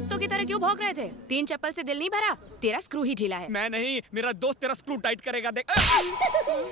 कुत्तों की तरह क्यों भौंक रहे थे? 3 चप्पल से दिल नहीं भरा? तेरा स्क्रू ही ढीला है। मैं नहीं, मेरा दोस्त तेरा स्क्रू टाइट करेगा, देख।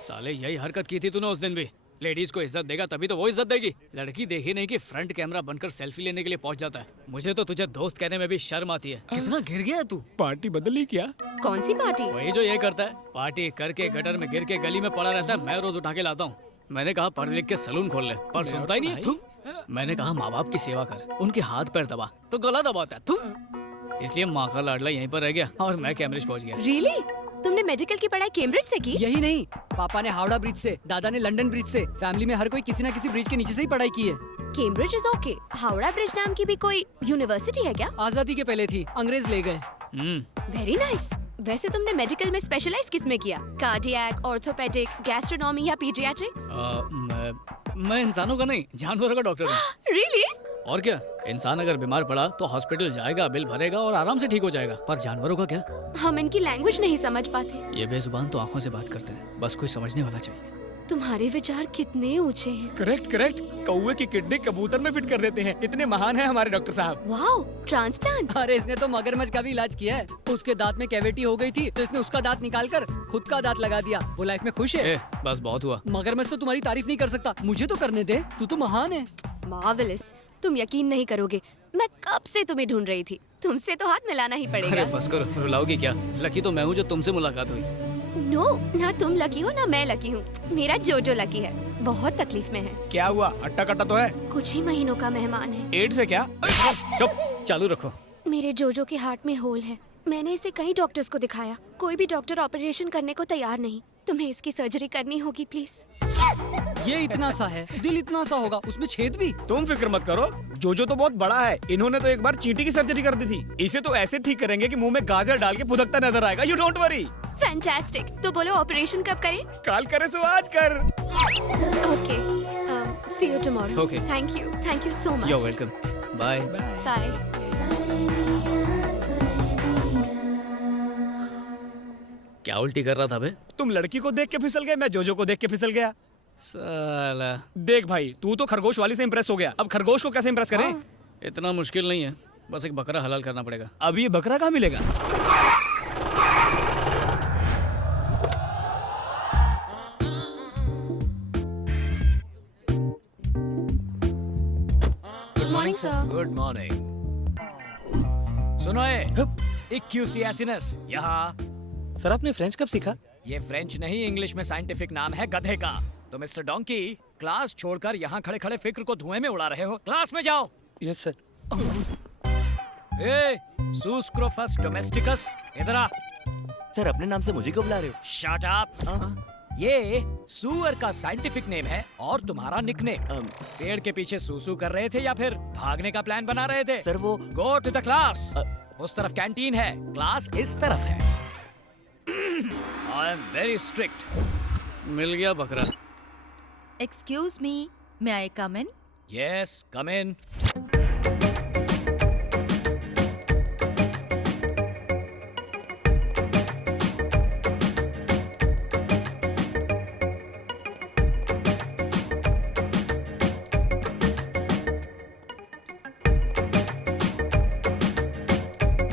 साले यही हरकत की थी तूने उस दिन भी। लेडीज को इज्जत देगा तभी तो वो इज्जत देगी। लड़की देखी नहीं कि फ्रंट कैमरा बनकर सेल्फी लेने के लिए पहुंच जाता है। मुझे तो तुझे दोस्त कहने में भी शर्म आती है। कितना गिर गया है तू। पार्टी बदल ही क्या? कौन सी पार्टी? वही जो ये करता है, पार्टी करके गटर में गिर के गली में पड़ा रहता है। मैं रोज उठा के लाता हूँ। मैंने कहा पढ़ लिख के सलून खोल ले, पर सुनता ही नहीं है। तू मैंने कहा माँ बाप की सेवा कर, उनके हाथ पैर दबा, तो गला दबाता है तू। इसलिए माँ का लाडला यहीं पर रह गया और मैं कैम्ब्रिज पहुँच गया। रियली? तुमने मेडिकल की पढ़ाई कैम्ब्रिज से की? यही नहीं, पापा ने हावड़ा ब्रिज से, दादा ने लंदन ब्रिज से। फैमिली में हर कोई किसी न किसी ब्रिज के नीचे से ही पढ़ाई की है। Cambridge is okay. Howrah bridge नाम की भी कोई यूनिवर्सिटी है क्या? आजादी के पहले थी, अंग्रेज ले गए। Very nice. वैसे तुमने मेडिकल में स्पेशलाइज किस में किया? कार्डियक, ऑर्थोपेडिक, गैस्ट्रोनॉमी या पीडियाट्रिक्स? मैं इंसानों का नहीं, जानवरों का डॉक्टर हूँ। रियली? और क्या, इंसान अगर बीमार पड़ा तो हॉस्पिटल जाएगा, बिल भरेगा और आराम से ठीक हो जाएगा। पर जानवरों का क्या? हम इनकी लैंग्वेज नहीं समझ पाते। ये बेजुबान तो आंखों से बात करते हैं, बस कोई समझने वाला चाहिए। तुम्हारे विचार कितने ऊंचे हैं। Correct correct. कौवे की किडनी कबूतर में फिट कर देते हैं, इतने महान हैं हमारे डॉक्टर साहब। Wow, transplant. अरे इसने तो मगरमच्छ का भी इलाज किया है। उसके दांत में कैविटी हो गई थी तो इसने उसका दांत निकाल कर खुद का दांत लगा दिया। वो लाइफ में खुश है। बस बहुत हुआ। मगरमच्छ तो तुम्हारी तारीफ नहीं कर सकता, मुझे तो करने दे, तू तो महान है। मार्वेलस। तुम यकीन नहीं करोगे, मैं कब से तुम्हें ढूंढ रही थी। तुमसे तो हाथ मिलाना ही अरे पड़ेगा। बस करो, रुलाओगी क्या? लकी तो मैं हूँ जो तुमसे मुलाकात हुई। नो, ना तुम लकी हो ना मैं लकी हूँ। मेरा जोजो लकी है, बहुत तकलीफ में है। क्या हुआ? अट्टा कट्टा तो है? कुछ ही महीनों का मेहमान है। एड्स है क्या? चुप, चालू रखो। मेरे जोजो के हार्ट में होल है। मैंने इसे कई डॉक्टर्स को दिखाया, कोई भी डॉक्टर ऑपरेशन करने को तैयार नहीं। तुम्हें इसकी सर्जरी करनी होगी प्लीज। ये इतना सा है, दिल इतना सा होगा, उसमें छेद भी। तुम फिक्र मत करो, जोजो तो बहुत बड़ा है। इन्होंने तो एक बार चींटी की सर्जरी कर दी थी। इसे तो ऐसे ठीक करेंगे कि मुंह में गाजर डाल के फुदकता नजर आएगा। You don't worry. फैंटास्टिक। तो बोलो ऑपरेशन कब करें? काल करे सो आज कर। Okay, see you tomorrow. Okay. Thank you so much. You're welcome. Bye. Bye. क्या उल्टी कर रहा था बे? तुम लड़की को देख के फिसल गए, मैं जोजो को देख के फिसल गया। साला, देख भाई, तू तो खरगोश वाली से इम्प्रेस हो गया, अब खरगोश को कैसे इम्प्रेस करें? इतना मुश्किल नहीं है, बस एक बकरा हलाल करना पड़ेगा। अब ये बकरा कहाँ मिलेगा? Good morning sir. Good morning. सुनो इक्यूसियासिनस, यहाँ। सर आपने फ्रेंच कब सीखा? ये फ्रेंच नहीं, इंग्लिश में साइंटिफिक नाम है गधे का। तो मिस्टर डोंकी, क्लास छोड़कर यहाँ खड़े खड़े फिक्र को धुएं में उड़ा रहे हो। क्लास में जाओ। Yes sir. ए, सुस्क्रोफस डोमेस्टिकस, इधर आ। सर अपने नाम से मुझे क्यों बुला रहे हो? Shut up. ये सुअर का साइंटिफिक नेम है और तुम्हारा निकनेम। पेड़ के पीछे सूसू कर रहे थे या फिर भागने का प्लान बना रहे थे? सर वो गो टू द क्लास। उस तरफ कैंटीन है, क्लास इस तरफ है। I am very strict. मिल गया बकरा। Excuse me, may I come in? Yes, come in.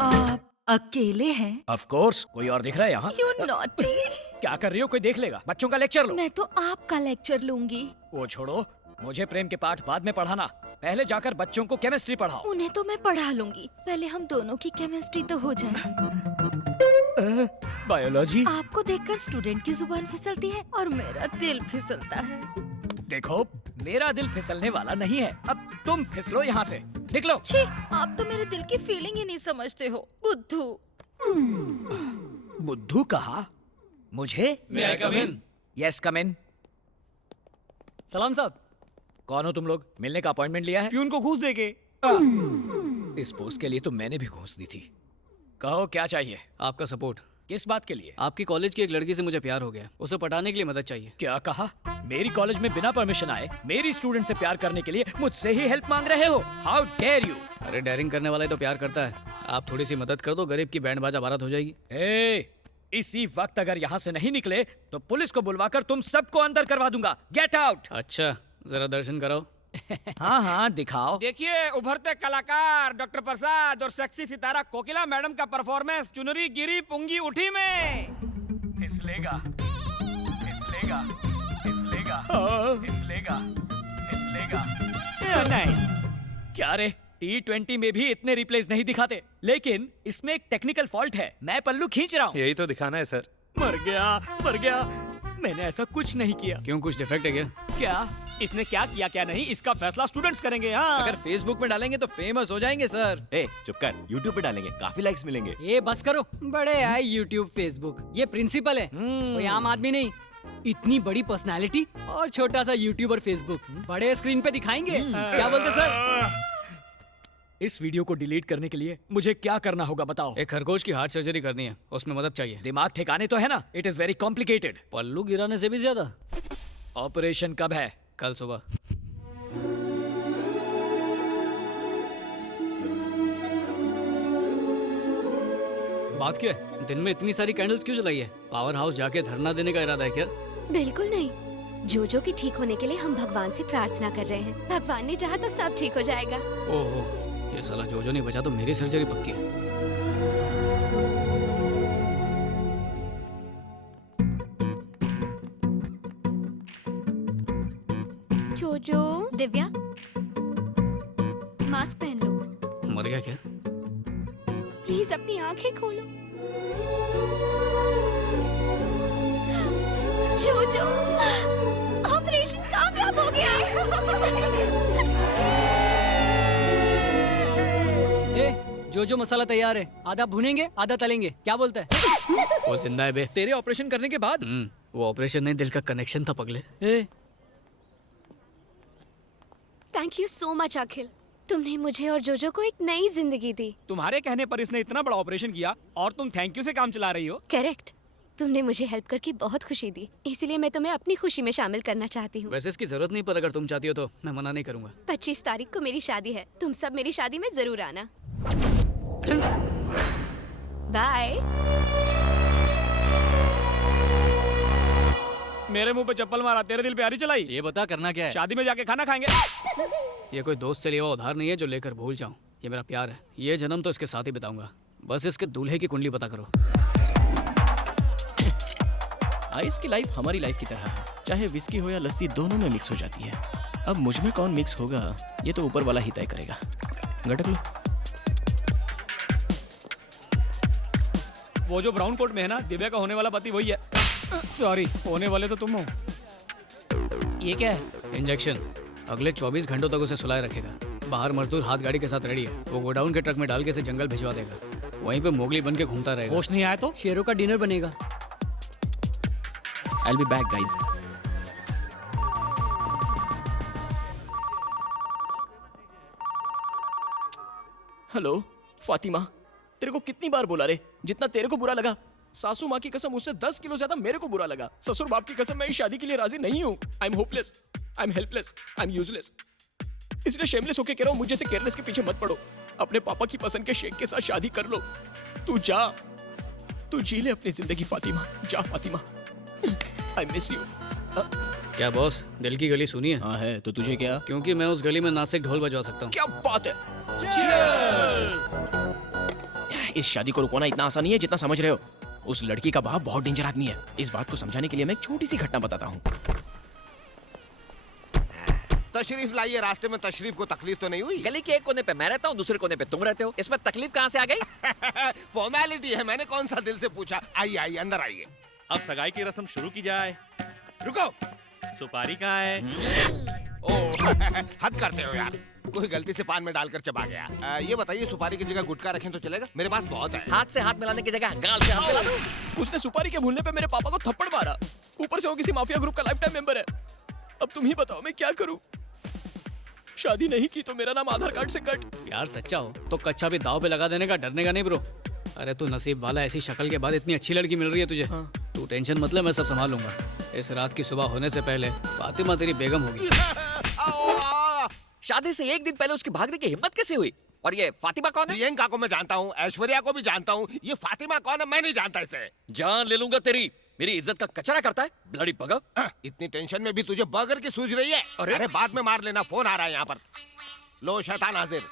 आप अकेले हैं? ऑफ कोर्स, कोई और दिख रहा है यहाँ? You naughty! क्या कर रही हो? कोई देख लेगा। बच्चों का लेक्चर लो। मैं तो आपका लेक्चर लूंगी। वो छोड़ो, मुझे प्रेम के पाठ बाद में पढ़ाना, पहले जाकर बच्चों को केमिस्ट्री पढ़ाओ। उन्हें तो मैं पढ़ा लूंगी, पहले हम दोनों की केमिस्ट्री तो हो जाए। बायोलॉजी। आपको देखकर स्टूडेंट की जुबान फिसलती है और मेरा दिल फिसलता है। देखो, मेरा दिल फिसलने वाला नहीं है। अब तुम फिसलो यहाँ से, निकलो। छी, आप तो मेरे दिल की फीलिंग ही नहीं समझते हो, बुद्धू। बुद्धू कहा? मुझे? May I come in? Yes, come in. सलाम साहब। कौन हो तुम लोग? मिलने का अपॉइंटमेंट लिया है? प्यून को घूस देके। इस पोस्ट के लिए तो मैंने भी घूस दी थी। कहो क्या चाहिए? आपका सपोर्ट। किस बात के लिए? आपकी कॉलेज की एक लड़की से मुझे प्यार हो गया, उसे पटाने के लिए मदद चाहिए। क्या कहा? मेरी कॉलेज में बिना परमिशन आए मेरी स्टूडेंट से प्यार करने के लिए मुझसे ही हेल्प मांग रहे हो? How dare you! अरे डेयरिंग करने वाला ही तो प्यार करता है। आप थोड़ी सी मदद कर दो, गरीब की बैंड बाजा बारात हो जाएगी। इसी वक्त अगर यहाँ से नहीं निकले तो पुलिस को बुलवाकर तुम सबको अंदर करवा दूंगा। Get out! अच्छा, जरा दर्शन कराओ। हाँ हाँ दिखाओ। देखिए उभरते कलाकार डॉक्टर प्रसाद और सेक्सी सितारा कोकिला मैडम का परफॉर्मेंस चुनरी गिरी पुंगी उठी में। फिसलेगा फिसलेगा फिसलेगा फिसलेगा फिसलेगा। नहीं क्या रे, T20 में भी इतने रिप्लेस नहीं दिखाते, लेकिन इसमें एक टेक्निकल फॉल्ट है। मैं पल्लू खींच रहा हूँ। यही तो दिखाना है सर। मर गया। मैंने ऐसा कुछ नहीं किया। क्यों, कुछ डिफेक्ट है क्या? क्या इसने क्या किया क्या नहीं इसका फैसला स्टूडेंट्स करेंगे। हाँ अगर फेसबुक में डालेंगे तो फेमस हो जाएंगे सर। ए चुप कर, YouTube पे डालेंगे, काफी लाइक्स मिलेंगे। ये बस करो, बड़े आए यूट्यूब फेसबुक। ये प्रिंसिपल है, कोई आम आदमी नहीं। इतनी बड़ी पर्सनालिटी और छोटा सा यूट्यूब और फेसबुक बड़े स्क्रीन पे दिखाएंगे। क्या बोलते सर? इस वीडियो को डिलीट करने के लिए मुझे क्या करना होगा बताओ? एक खरगोश की हार्ट सर्जरी करनी है, उसमें मदद चाहिए। दिमाग ठिकाने तो है ना? It is very complicated. पल्लू गिराने से भी ज्यादा। ऑपरेशन कब है? कल सुबह। बात क्या है? दिन में इतनी सारी कैंडल्स क्यों जलाई है? पावर हाउस जाके धरना देने का इरादा है क्या? बिल्कुल नहीं, जोजो के ठीक होने के लिए हम भगवान से प्रार्थना कर रहे हैं। भगवान ने चाहा तो सब ठीक हो जाएगा। ओहो, ये साला जोजो नहीं बचा तो मेरी सर्जरी पक्की है। जोजो दिव्या, मास्क पहन लो। मर गया क्या? प्लीज अपनी आंखें खोलो। जोजो, ऑपरेशन कामयाब हो गया है। जो मसाला तैयार है, आधा भुनेंगे आधा तलेंगे। क्या बोलता है? वो जिंदा है बे। तेरे ऑपरेशन करने के बाद? वो ऑपरेशन नहीं, दिल का कनेक्शन था पगले। थैंक यू सो मच अखिल, तुमने मुझे और जोजो को एक नई जिंदगी दी। तुम्हारे कहने पर इसने इतना बड़ा ऑपरेशन किया और तुम थैंक यू से काम चला रही हो। करेक्ट, तुमने मुझे हेल्प करके बहुत खुशी दी, इसलिए मैं तुम्हें अपनी खुशी में शामिल करना चाहती हूँ। वैसे इसकी जरूरत नहीं, पर अगर तुम चाहती हो तो मैं मना नहीं करूंगा। 25 तारीख को मेरी शादी है, तुम सब मेरी शादी में जरूर आना। बाय। मेरे मुंह पे चप्पल मारा, तेरे दिल पे आरी चलाई। ये बता करना क्या है? शादी में जाके खाना खाएंगे। ये कोई दोस्त से लिया हुआ उधार नहीं है जो लेकर भूल जाऊं। ये मेरा प्यार है, ये जन्म तो इसके साथ ही बिताऊंगा। बस इसके दूल्हे की कुंडली पता करो। आइस की लाइफ हमारी लाइफ की तरह है, चाहे विस्की हो या लस्सी दोनों में मिक्स हो जाती है। अब मुझ में कौन मिक्स होगा ये तो ऊपर वाला ही तय करेगा। गटक लो। वो जो ब्राउन कोट में है ना, दिव्या का होने वाला पति वही है। सॉरी, होने वाले तो तुम हो। ये क्या है? इंजेक्शन। अगले 24 घंटों तक उसे सुलाए रखेगा। बाहर मजदूर हाथ गाड़ी के साथ रेडी है, वो गोडाउन के ट्रक में डाल के इसे जंगल भिजवा देगा। वहीं पे मोगली बन के घूमता रहेगा। होश नहीं आया तो शेरों का डिनर बनेगा। I'll be back, guys. Hello Fatima, तेरे को कितनी बार बोला रे, जितना तेरे को बुरा लगा सासू माँ की कसम उससे 10 किलो ज्यादा मेरे को बुरा लगा। ससुर बाप की कसम मैं इस शादी के लिए राजी नहीं हूँ। I am hopeless, I am helpless, I am useless. इसलिए शेमलेस होके कह रहा हूँ, मुझे से केयरलेस के पीछे मत पड़ो। अपने पापा की पसंद के शेख के साथ शादी कर लो। तू जा, तू जी ले अपनी जिंदगी फातिमा। जा फातिमा, आई मिस यू। क्या बॉस, दिल की गली सुनी है? हाँ है, तो तुझे क्या? क्योंकि मैं उस गली में नासिक ढोल बजवा सकता हूँ। क्या बात है। इस शादी को रुकवाना इतना आसान नहीं है जितना समझ रहे हो। उस लड़की का बाप बहुत डेंजर आदमी है। इस बात को समझाने के लिए मैं एक छोटी सी घटना बताता हूँ। तशरीफ लाइए। रास्ते में तशरीफ को तकलीफ तो नहीं हुई? गली के एक कोने पे मैं रहता हूँ, दूसरे कोने पे तुम रहते हो, इसमें तकलीफ कहाँ से आ गई? फॉर्मेलिटी है, मैंने कौन सा दिल से पूछा। आइए आइए अंदर आइए। अब सगाई की रस्म शुरू की जाए। रुको, सुपारी कहाँ है? ओ हद करते हो यार, कोई गलती से पान में डालकर चबा गया। ये बताइए, सुपारी की जगह गुटखा रखें तो चलेगा? मेरे पास बहुत है। हाथ से हाथ मिलाने की जगह गाल से हाथ मिला दो। उसने सुपारी के भूलने पे मेरे पापा को थप्पड़ मारा, ऊपर से वो किसी माफिया ग्रुप का लाइफ टाइम मेंबर है। अब तुम ही बताओ मैं क्या करूं? शादी नहीं की तो मेरा नाम आधार कार्ड से कट। यार सच्चा हो तो कच्चा भी दाव पे लगा देने का, डरने का नहीं ब्रो। अरे तू नसीब वाला, ऐसी शक्ल के बाद इतनी अच्छी लड़की मिल रही है तुझे। हाँ। तू टेंशन मत ले, मैं सब संभाल लूंगा। इस रात की सुबह होने से पहले फातिमा तेरी बेगम होगी। शादी से एक दिन पहले उसकी भागने की हिम्मत कैसे हुई? और ये फातिमा कौन है? प्रियंका को मैं जानता हूँ, ऐश्वर्या को भी जानता हूँ, ये फातिमा कौन है मैं नहीं जानता इसे। जान ले लूंगा तेरी। मेरी इज्जत का कचरा करता है, ब्लडी बगर। इतनी टेंशन में भी तुझे बर्गर की सूझ रही है? अरे बाद में मार लेना, फोन आ रहा है यहाँ पर। लो शैतान हाजिर।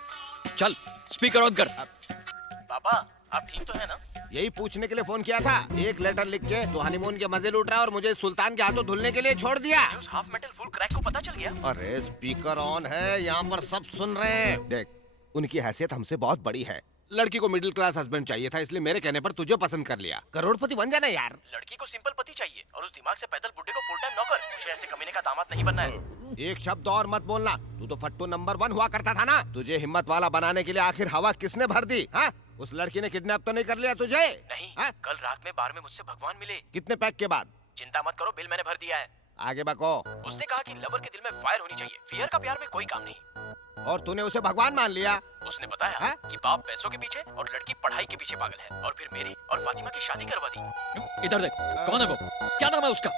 चल स्पीकर ऑन कर। पापा आप ठीक तो है ना? यही पूछने के लिए फोन किया था। एक लेटर लिख के तो हनीमून के मजे लूट रहा है और मुझे सुल्तान के हाथों धुलने के लिए छोड़ दिया। उस हाफ मेटल फुल क्रैक को पता चल गया? अरे स्पीकर ऑन है, यहाँ पर सब सुन रहे हैं। देख, उनकी हैसियत हमसे बहुत बड़ी है। लड़की को मिडिल क्लास हस्बैंड चाहिए था, इसलिए मेरे कहने पर तुझे पसंद कर लिया। करोड़पति बन जाना यार। लड़की को सिंपल पति चाहिए और उस दिमाग से पैदल बुड्ढे को फुल टाइम नौकर। मुझे ऐसे कमीने का दामाद नहीं बनना है। एक शब्द और मत बोलना। तू तो फट्टू नंबर 1 हुआ करता था ना। तुझे हिम्मत वाला बनाने के लिए आखिर हवा किसने भर दी? हाँ? उस लड़की ने किडनैप तो नहीं कर लिया तुझे? नहीं, हाँ? कल रात में बार में मुझसे भगवान मिले। कितने पैक के बाद? चिंता मत करो, बिल मैंने भर दिया है। आगे बको। उसने कहा कि लवर के दिल में फायर होनी चाहिए, फियर का प्यार में कोई काम नहीं। और तूने उसे भगवान मान लिया? उसने बताया हाँ? कि बाप पैसों के पीछे और लड़की पढ़ाई के पीछे पागल है, और फिर मेरी और फातिमा की शादी करवा दी। इधर देख, कौन है वो? क्या नाम है उसका?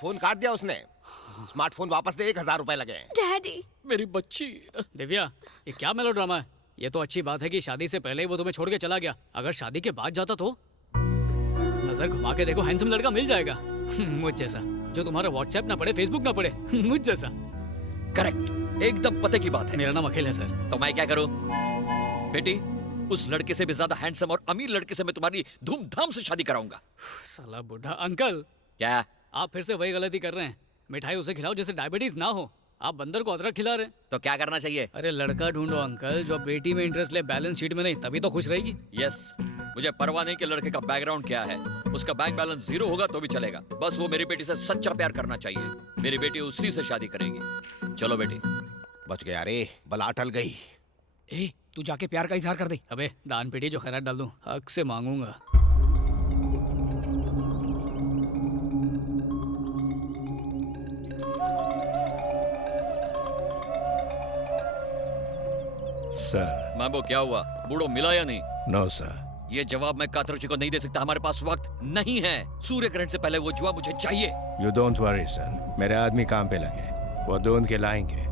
फोन काट दिया उसने। स्मार्टफोन वापस दे, 1000 रुपए लगे। डैडी, मेरी बच्ची। दिव्या, ये क्या मेलोड्रामा है? ये तो अच्छी बात है कि शादी से पहले ही वो तुम्हें छोड़ के चला गया। अगर शादी के बाद जाता तो? नजर घुमा के देखो, हैंडसम लड़का मिल जाएगा। मुझ जैसा, जो तुम्हारा व्हाट्सएप ना पढ़े, फेसबुक ना पढ़े। मुझ जैसा। करेक्ट, एकदम पते की बात है। मेरा नाम अखिल है सर। तो मैं क्या करूं? बेटी, उस लड़के से भी ज्यादा हैंडसम और अमीर लड़के से मैं तुम्हारी धूमधाम से शादी कराऊंगा। साला बुढ़ा अंकल। क्या? आप फिर से वही गलती कर रहे हैं। मिठाई उसे खिलाओ जैसे डायबिटीज ना हो। आप बंदर को अदरक खिला रहे हैं। तो क्या करना चाहिए? अरे लड़का ढूंढो अंकल, जो बेटी में इंटरेस्ट ले, बैलेंस शीट में नहीं, तभी तो खुश रहेगी। यस, मुझे परवाह नहीं कि लड़के का बैकग्राउंड क्या है। उसका बैंक बैलेंस 0 होगा तो भी चलेगा। बस वो मेरी बेटी से सच्चा प्यार करना चाहिए। मेरी बेटी उसी से शादी करेगी। चलो बेटी। बच गया रे, बला टल गई। ए, तू जाके प्यार का इजहार कर दे। अबे दान पेटी जो खैरात डाल दूं, हक से मांगूंगा। सर। मैम्बो क्या हुआ? बूढ़ो मिला या नहीं? No sir. ये जवाब मैं कातरुचि को नहीं दे सकता। हमारे पास वक्त नहीं है। सूर्य ग्रहण से पहले वो जुआ मुझे चाहिए। यू डोंट वरी सर, मेरे आदमी काम पे लगे, वो ढूंढ के लाएंगे।